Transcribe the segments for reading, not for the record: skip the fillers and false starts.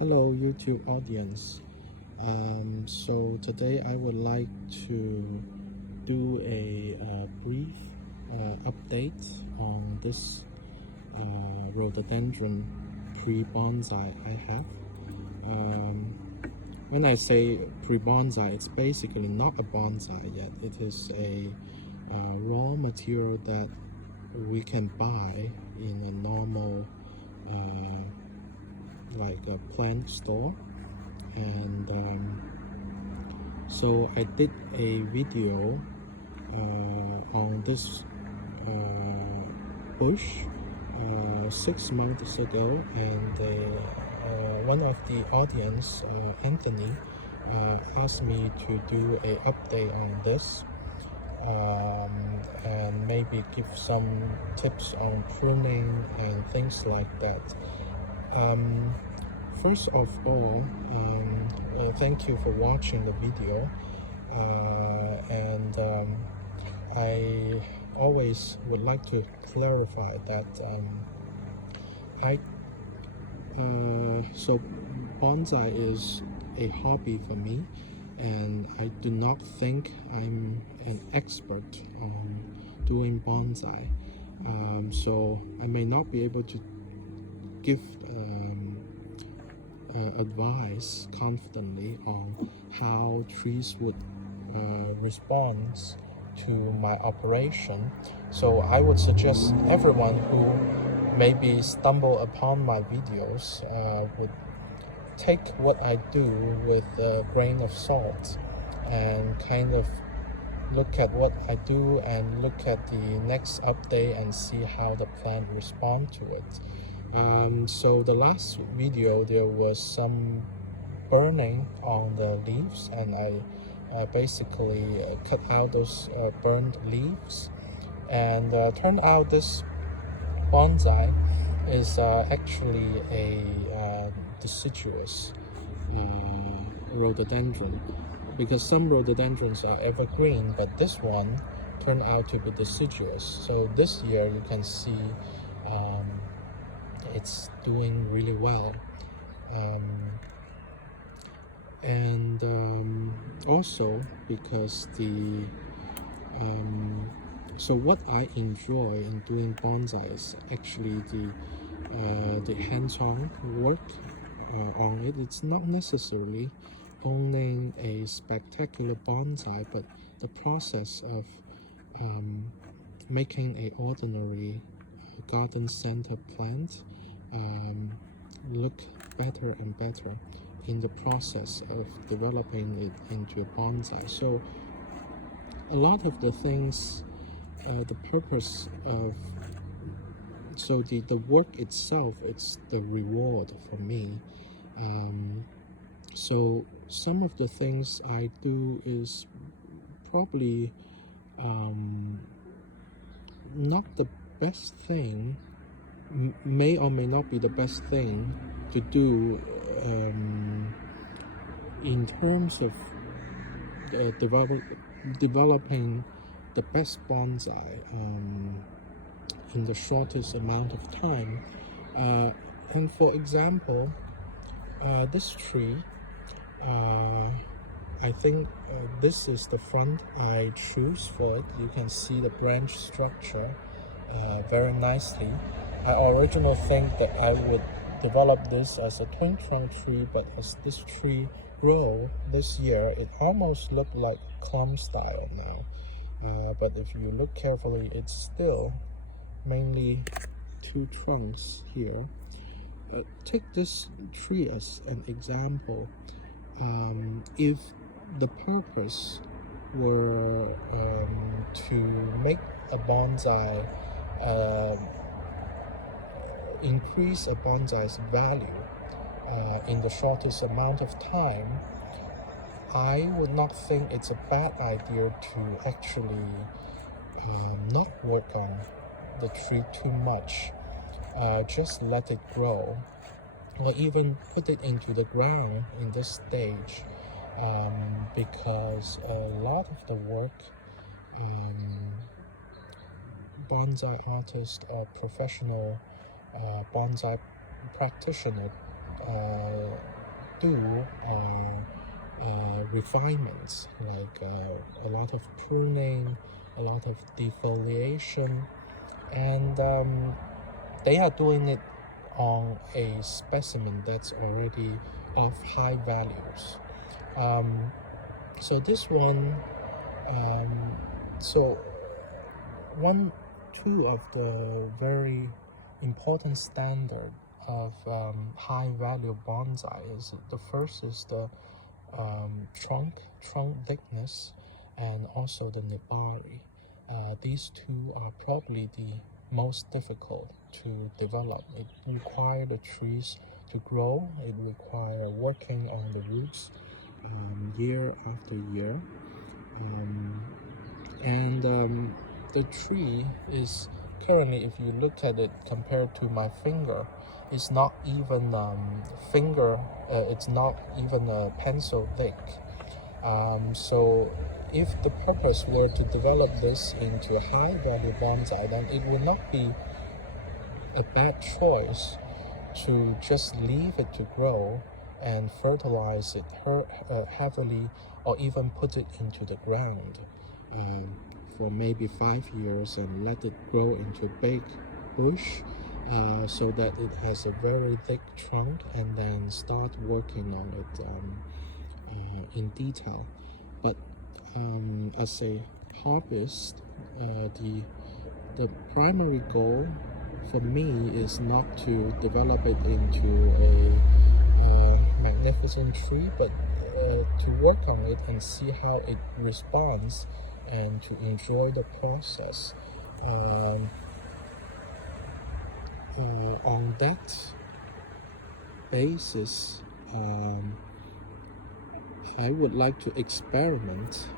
Hello YouTube audience. So today I would like to do a brief update on this rhododendron pre-bonsai I have. Um, when I say pre-bonsai, it's basically not a bonsai yet. It is a raw material that we can buy in a normal like a plant store. And so I did a video on this bush 6 months ago, and one of the audience, Anthony, asked me to do a update on this, and maybe give some tips on pruning and things like that. First of all, thank you for watching the video, and I always would like to clarify that so bonsai is a hobby for me, and I do not think I'm an expert on doing bonsai, so I may not be able to give advice confidently on how trees would respond to my operation. So I would suggest everyone who maybe stumble upon my videos would take what I do with a grain of salt, and kind of look at what I do and look at the next update and see how the plant respond to it. So the last video, there was some burning on the leaves, and I basically cut out those burned leaves, and turned out this bonsai is actually a deciduous rhododendron, because some rhododendrons are evergreen, but this one turned out to be deciduous. So this year you can see it's doing really well, and also because the so what I enjoy in doing bonsai is actually the hands-on work on it. It's not necessarily owning a spectacular bonsai, but the process of making a ordinary garden center plant look better and better in the process of developing it into a bonsai. So a lot of the things, the purpose of, so the work itself, it's the reward for me. So some of the things I do is probably not the best thing, may or may not be the best thing to do in terms of developing the best bonsai in the shortest amount of time. And for example, this tree, I think this is the front I choose for it. You can see the branch structure very nicely. I originally think that I would develop this as a twin trunk tree, but as this tree grew this year, it almost looked like clump style now. But if you look carefully, it's still mainly two trunks here. Take this tree as an example. If the purpose were to make a bonsai, increase a bonsai's value in the shortest amount of time, I would not think it's a bad idea to actually not work on the tree too much. Just let it grow, or even put it into the ground in this stage, because a lot of the work bonsai artist or professional bonsai practitioner do refinements, like a lot of pruning, a lot of defoliation, and they are doing it on a specimen that's already of high values. So this one, so two of the very important standard of high value bonsai is, the first is the trunk thickness, and also the nibari. These two are probably the most difficult to develop. It requires the trees to grow. It requires working on the roots year after year, and the tree is currently, if you look at it compared to my finger, it's not even it's not even a pencil thick. So if the purpose were to develop this into a high value bonsai, then it would not be a bad choice to just leave it to grow and fertilize it heavily, or even put it into the ground for maybe 5 years and let it grow into a big bush, so that it has a very thick trunk, and then start working on it in detail. But as a hobbyist, the primary goal for me is not to develop it into a magnificent tree, but to work on it and see how it responds, and to enjoy the process. On that basis, I would like to experiment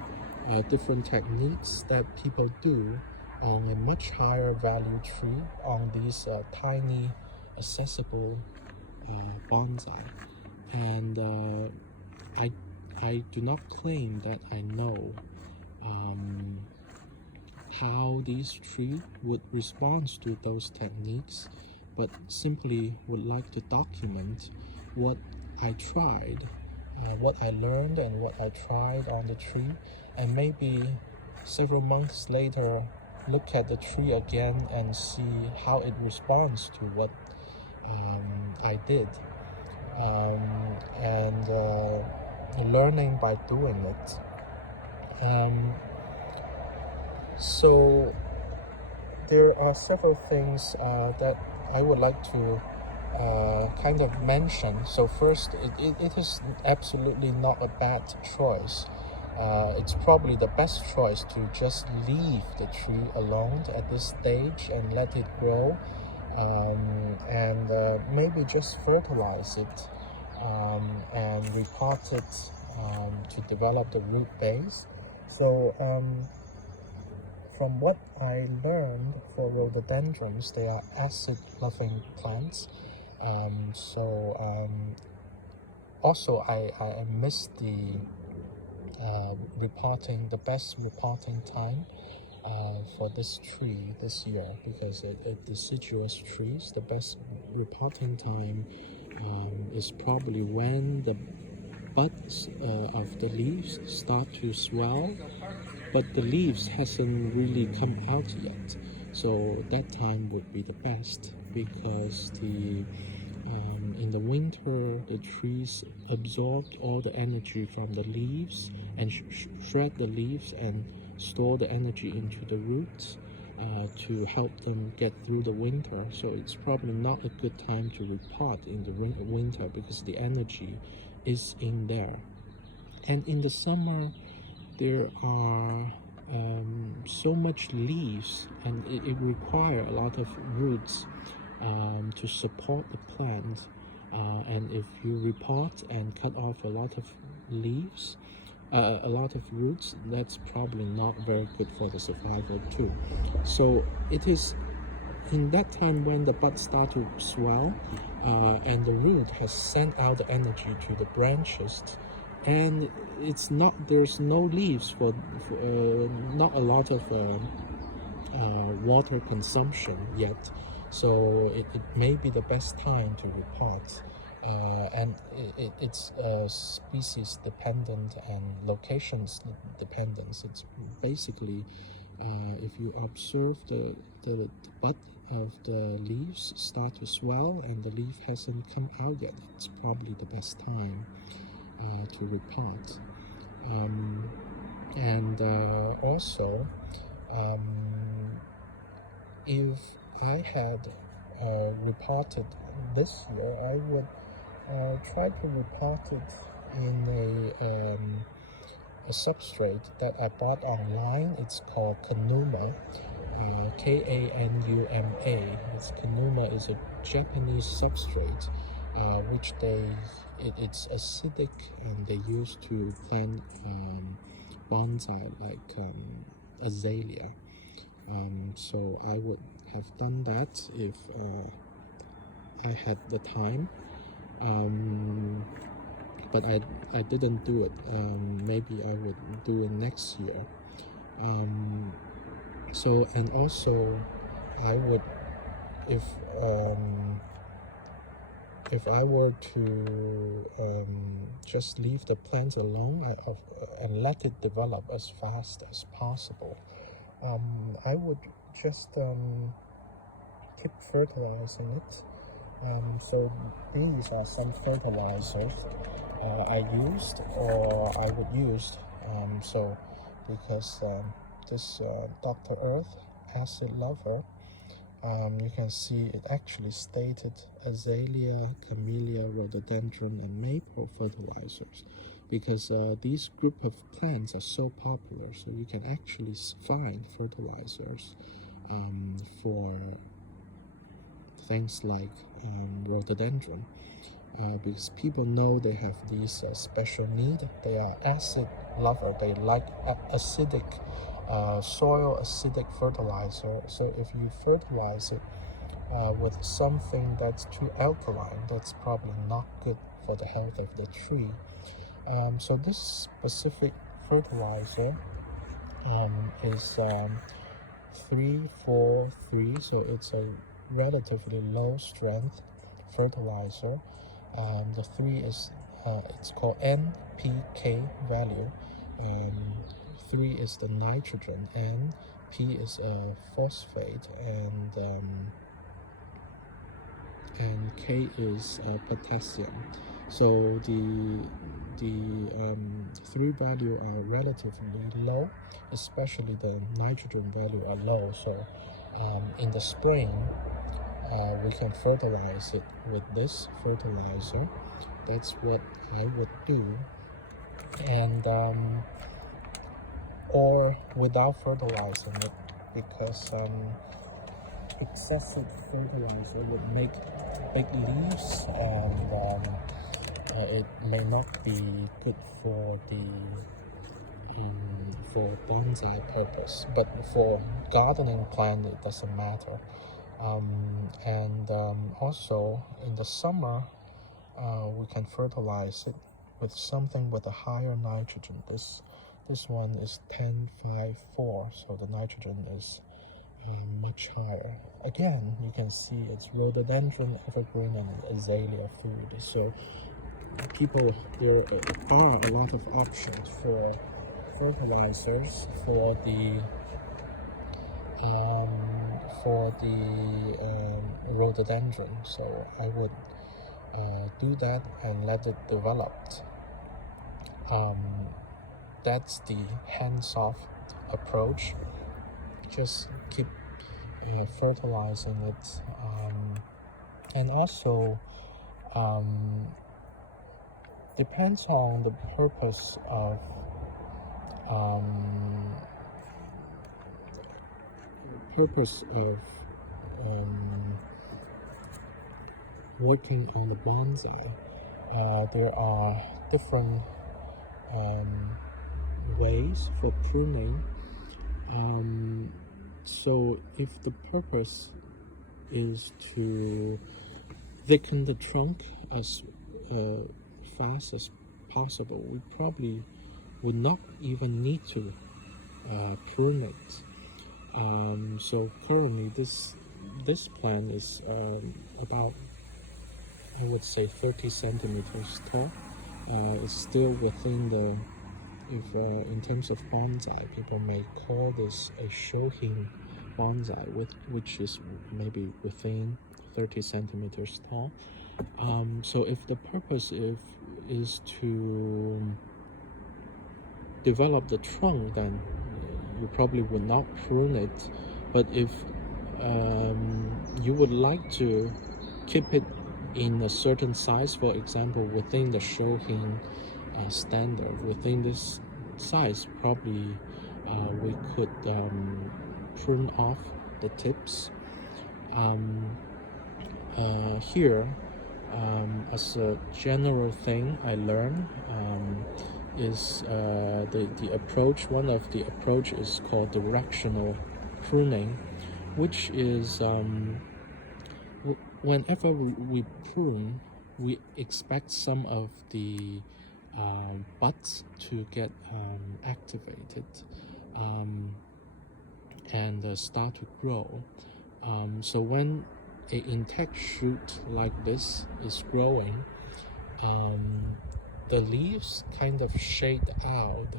different techniques that people do on a much higher value tree, on these tiny accessible bonsai. And I do not claim that I know how these trees would respond to those techniques, but simply would like to document what I tried, what I learned and what I tried on the tree, and maybe several months later look at the tree again and see how it responds to what I did, and learning by doing it. So there are several things that I would like to kind of mention. So first, it is absolutely not a bad choice. It's probably the best choice to just leave the tree alone at this stage and let it grow, and maybe just fertilize it and repot it to develop the root base. So from what I learned, for rhododendrons, they are acid-loving plants. Also I missed the the best repotting time for this tree this year, because deciduous trees, the best repotting time is probably when the buds of the leaves start to swell, but the leaves hasn't really come out yet. So that time would be the best, because in the winter the trees absorbed all the energy from the leaves and shred the leaves and store the energy into the roots to help them get through the winter. So it's probably not a good time to repot in the winter, because the energy is in there. And in the summer there are so much leaves, and it requires a lot of roots to support the plant, and if you repot and cut off a lot of leaves, a lot of roots, that's probably not very good for the survival too. So it is in that time when the buds start to swell, and the root has sent out the energy to the branches, and there's no leaves for not a lot of water consumption yet. So it may be the best time to repot and it's species dependent and locations dependent. It's basically if you observe the bud of the leaves start to swell and the leaf hasn't come out yet, it's probably the best time to repot. And also, if I had repotted this year, I would try to repot it in a substrate that I bought online. It's called Kanuma, Kanuma. Kanuma is a Japanese substrate, which it's acidic, and they use to plant bonsai like azalea. So I would have done that if I had the time, but I didn't do it. Maybe I would do it next year. So, and also I would, if I were to just leave the plant alone and let it develop as fast as possible, I would just keep fertilizing it. So these are some fertilizers I used or I would use. So because this Dr. Earth acid lover, you can see it actually stated azalea, camellia, rhododendron, and maple fertilizers, because these group of plants are so popular. So you can actually find fertilizers for things like rhododendron, because people know they have these special need. They are acid lover. They like acidic soil acidic fertilizer. So if you fertilize it with something that's too alkaline, that's probably not good for the health of the tree. So this specific fertilizer is 343, so it's a relatively low strength fertilizer. The 3 is it's called NPK value. 3 is the nitrogen, and P is a phosphate, and K is potassium. So the 3 value are relatively low, especially the nitrogen value are low. So in the spring, we can fertilize it with this fertilizer. That's what I would do. And or without fertilizing it, because excessive fertilizer would make big leaves, and it may not be good for the for bonsai purpose, but for gardening plant it doesn't matter. And also in the summer, we can fertilize it with something with a higher nitrogen. This one is 1054, so the nitrogen is much higher. Again, you can see it's rhododendron, evergreen, and azalea food. So there are a lot of options for fertilizers for the rhododendron. So I would do that and let it develop. That's the hands-off approach. Just keep fertilizing it, and also depends on the purpose of working on the bonsai. There are different ways for pruning. So if the purpose is to thicken the trunk as fast as possible, we probably would not even need to prune it. So currently this plant is about I would say 30 centimeters tall. It's still within the, if in terms of bonsai, people may call this a shohin bonsai, which is maybe within 30 centimeters tall. So if the purpose is to develop the trunk, then you probably would not prune it. But if you would like to keep it in a certain size, for example, within the shohin standard, within this size, probably we could prune off the tips. Here, as a general thing I learned is the approach. One of the approach is called directional pruning, which is whenever we prune, we expect some of the buds to get activated and start to grow. So when an intact shoot like this is growing, the leaves kind of shade out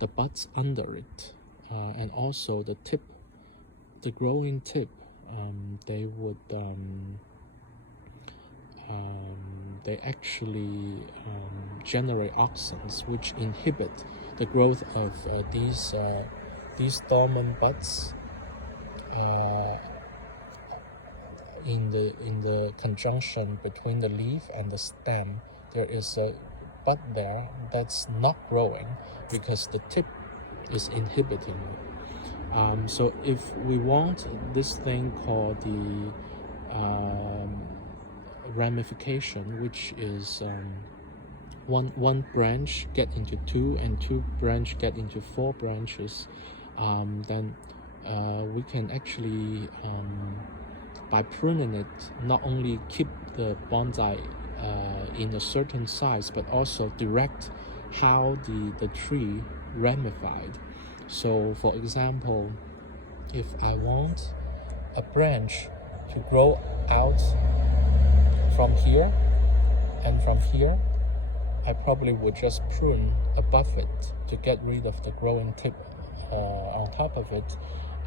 the buds under it, and also the tip, the growing tip, they would they actually generate auxins, which inhibit the growth of these dormant buds in the conjunction between the leaf and the stem. There is a bud there that's not growing because the tip is inhibiting it. So if we want this thing called the ramification, which is one branch get into two and two branch get into four branches, then we can actually by pruning it, not only keep the bonsai in a certain size, but also direct how the tree ramified. So for example, if I want a branch to grow out from here and from here, I probably would just prune above it to get rid of the growing tip on top of it,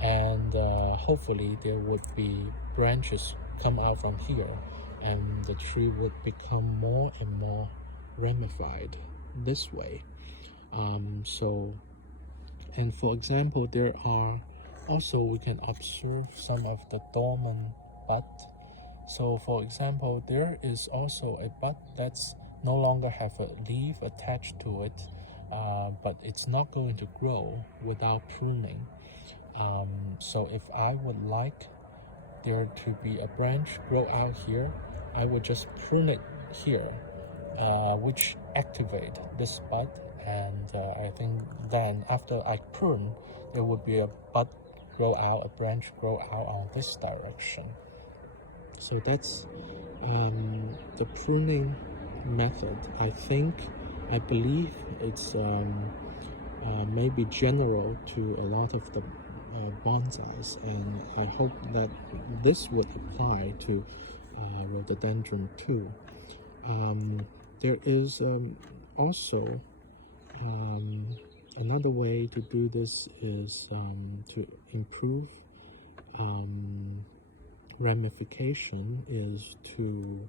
and hopefully there would be branches come out from here, and the tree would become more and more ramified this way. And for example, there are also, we can observe some of the dormant bud. So for example, there is also a bud that's no longer have a leaf attached to it, but it's not going to grow without pruning. So if I would like there to be a branch grow out here, I would just prune it here, which activate this bud, and I think then after I prune, there would be a bud grow out, a branch grow out on this direction. So that's the pruning method. I believe it's maybe general to a lot of the bonsais, and I hope that this would apply to rhododendron too. There is also another way to do this is to improve ramification, is to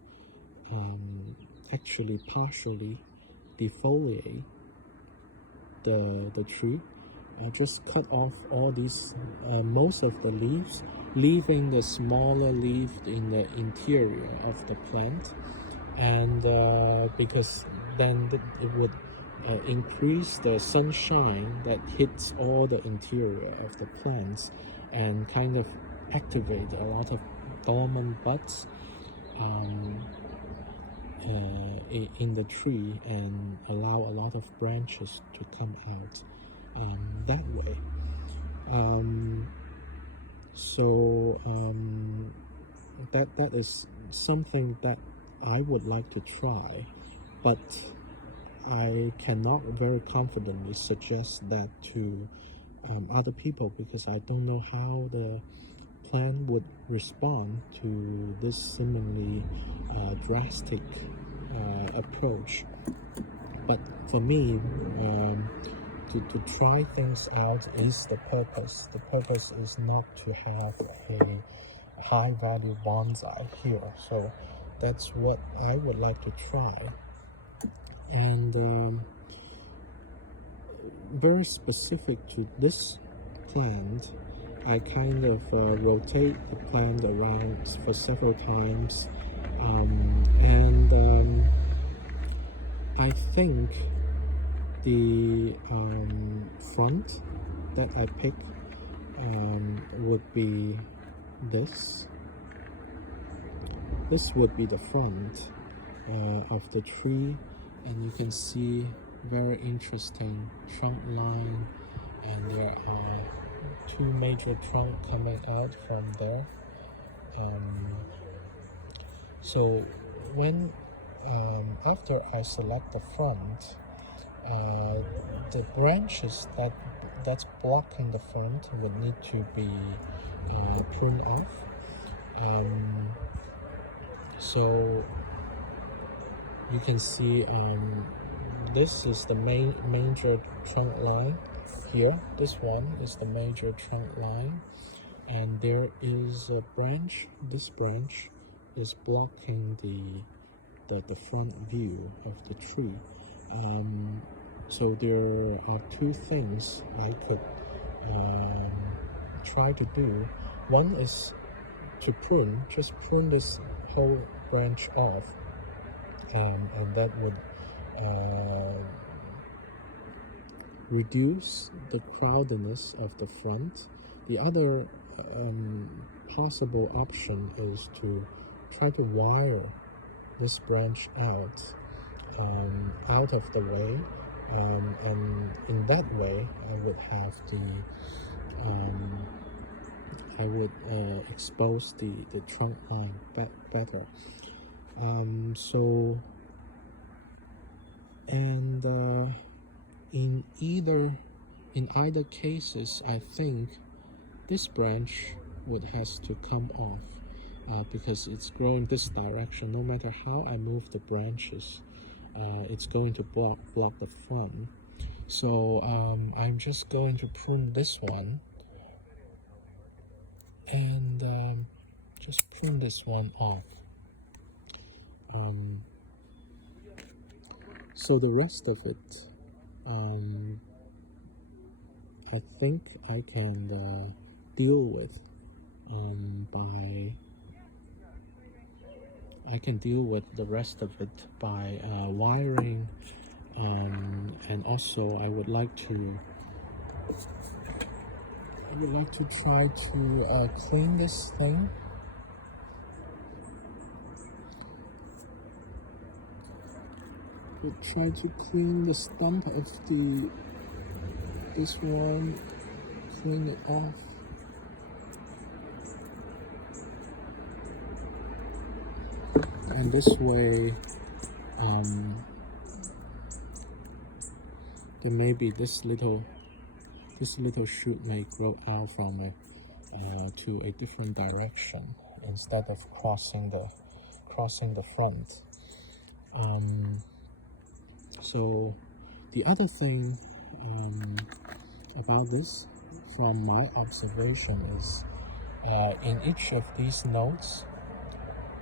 actually partially defoliate the tree. Just cut off all these, most of the leaves, leaving the smaller leaf in the interior of the plant, and because then it would increase the sunshine that hits all the interior of the plants and kind of activate a lot of dormant buds in the tree and allow a lot of branches to come out that way. That is something that I would like to try, but I cannot very confidently suggest that to other people, because I don't know how the plant would respond to this seemingly drastic approach. But for me, to try things out is the purpose. The purpose is not to have a high value bonsai here. So that's what I would like to try. And very specific to this plant, I kind of rotate the plant around for several times, and I think the front that I pick would be this. This would be the front of the tree, and you can see very interesting trunk line, and there are two major trunks coming out from there. So when after I select the front, the branches that's blocking the front would need to be pruned off. So you can see this is the major trunk line here. This one is the major trunk line, and there is a branch. This branch is blocking the front view of the tree. So there are two things I could try to do. One is to just prune this whole branch off, and that would reduce the crowdedness of the front. The other possible option is to try to wire this branch out of the way, and in that way I would have I would expose the trunk line better. So and in either cases, I think this branch would has to come off because it's growing this direction. No matter how I move the branches, it's going to block the front. So I'm just going to prune this one, and just prune this one off. So the rest of it, I think I can deal with the rest of it by wiring, and also I would like to try to clean this thing. We'll try to clean the stump of this one, clean it off. And this way, then maybe this little shoot may grow out from it to a different direction instead of crossing the front. So the other thing about this, from my observation, is in each of these nodes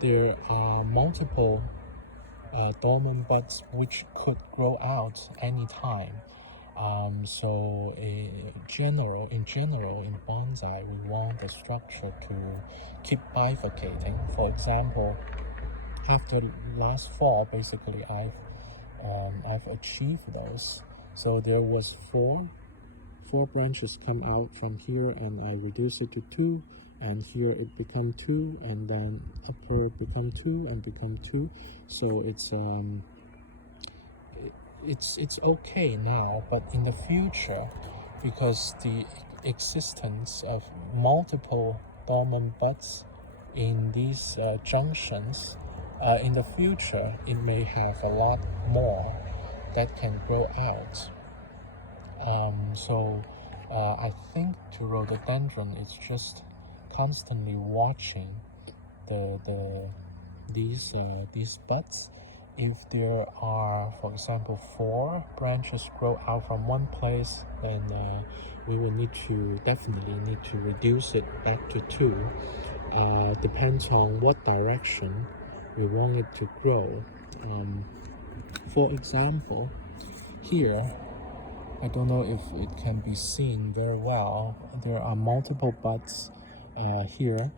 there are multiple dormant buds which could grow out anytime. So in general in bonsai, we want the structure to keep bifurcating. For example, after last fall, basically I've achieved those. So there was four branches come out from here, and I reduced it to 2, and here it become 2, and then upper become 2 and become 2. So it's okay now, but in the future, because the existence of multiple dormant buds in these junctions, in the future it may have a lot more that can grow out. So I think to rhododendron, it's just constantly watching these buds. If there are, for example, 4 branches grow out from one place, then we will definitely need to reduce it back to 2. Depends on what direction we want it to grow. For example, here, I don't know if it can be seen very well. There are multiple buds here.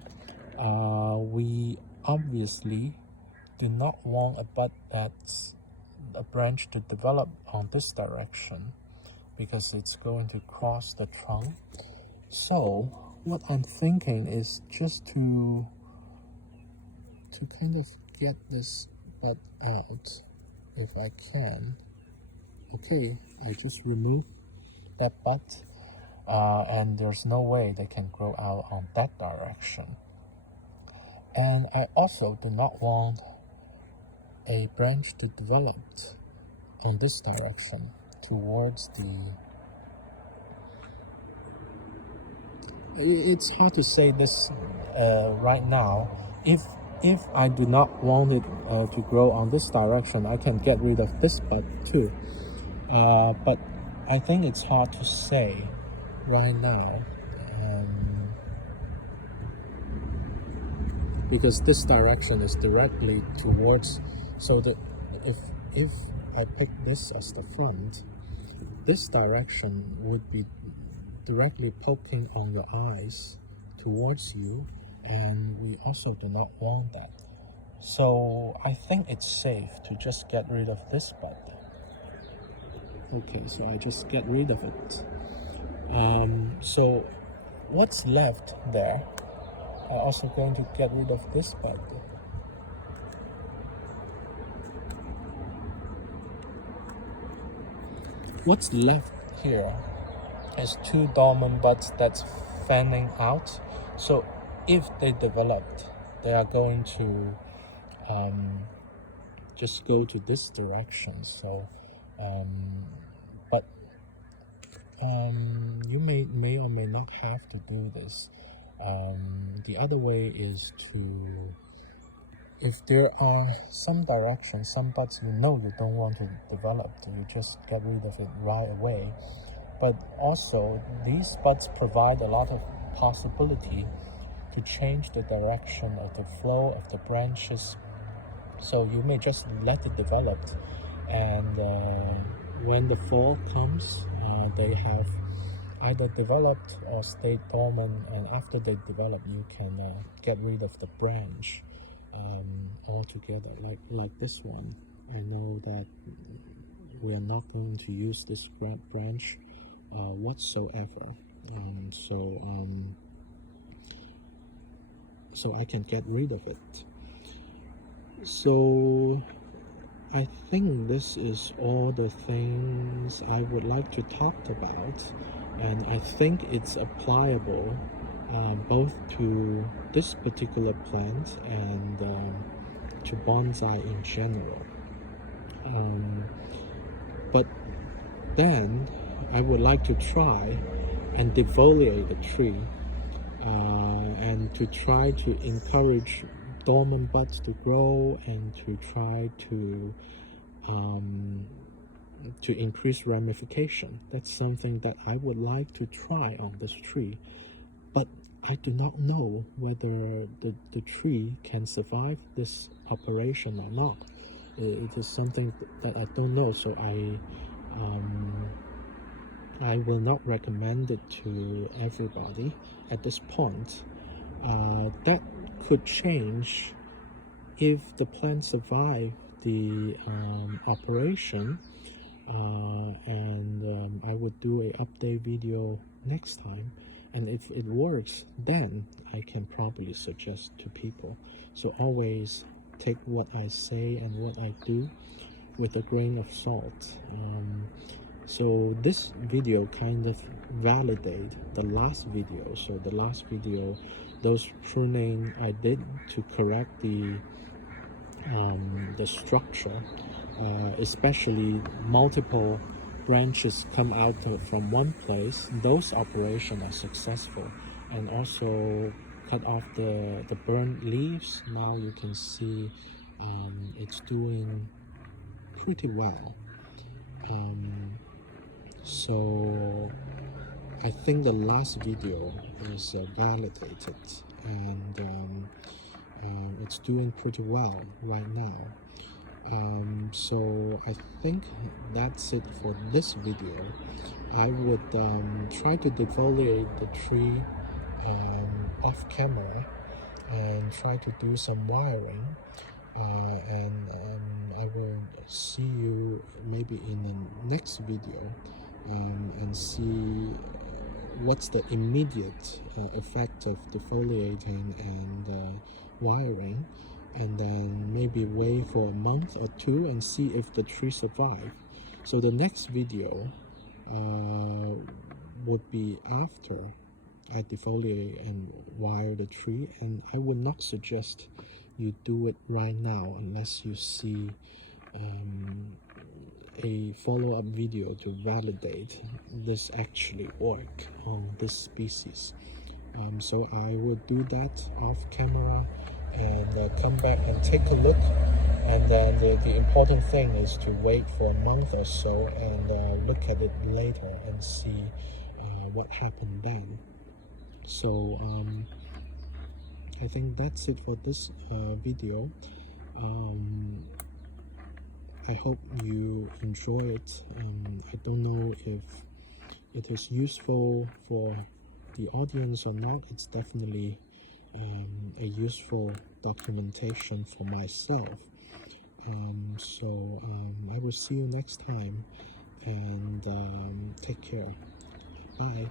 We obviously do not want a bud that's a branch to develop on this direction, because it's going to cross the trunk. So what I'm thinking is just to kind of get this bud out if I can. Okay, I just remove that bud, and there's no way they can grow out on that direction. And I also do not want a branch to develop on this direction towards the... It's hard to say this right now. If I do not want it to grow on this direction, I can get rid of this bud too. But I think it's hard to say right now, because this direction is directly towards, so that if I pick this as the front, this direction would be directly poking on your eyes towards you, and we also do not want that. So I think it's safe to just get rid of this bud. Okay, so I just get rid of it. So what's left there, I'm also going to get rid of this bud. What's left here is 2 dormant buds that's fanning out. So if they developed, they are going to just go to this direction. So but you may or may not have to do this. The other way is to, if there are some directions, some buds you don't want to develop, you just get rid of it right away. But also, these buds provide a lot of possibility to change the direction of the flow of the branches. So you may just let it develop, and when the fall comes, they have either developed or stayed dormant, and after they develop, you can get rid of the branch altogether. Like this one, I know that we are not going to use this branch whatsoever, so I can get rid of it. So I think this is all the things I would like to talk about, and I think it's applicable both to this particular plant and to bonsai in general. But then I would like to try and defoliate the tree, and to try to encourage dormant buds to grow, and to try to increase ramification. That's something that I would like to try on this tree, but I do not know whether the tree can survive this operation or not. It is something that I don't know, so I will not recommend it to everybody at this point. That could change if the plant survive the operation, and I would do a update video next time, and if it works, then I can probably suggest to people. So always take what I say and what I do with a grain of salt. So this video kind of validate the last video. So the last video, those pruning I did to correct the structure, especially multiple branches come out from one place, those operations are successful, and also cut off the burnt leaves. Now you can see it's doing pretty well. So I think the last video is validated, and it's doing pretty well right now. So I think that's it for this video. I would try to defoliate the tree off camera and try to do some wiring, and I will see you maybe in the next video and see what's the immediate effect of defoliating and wiring, and then maybe wait for a month or two and see if the tree survives. So the next video would be after I defoliate and wire the tree, and I would not suggest you do it right now unless you see a follow-up video to validate this actually work on this species. So I will do that off camera and come back and take a look, and then the important thing is to wait for a month or so and look at it later and see what happened then. So I think that's it for this video. I hope you enjoy it. I don't know if it is useful for the audience or not. It's definitely a useful documentation for myself. So I will see you next time, and take care. Bye.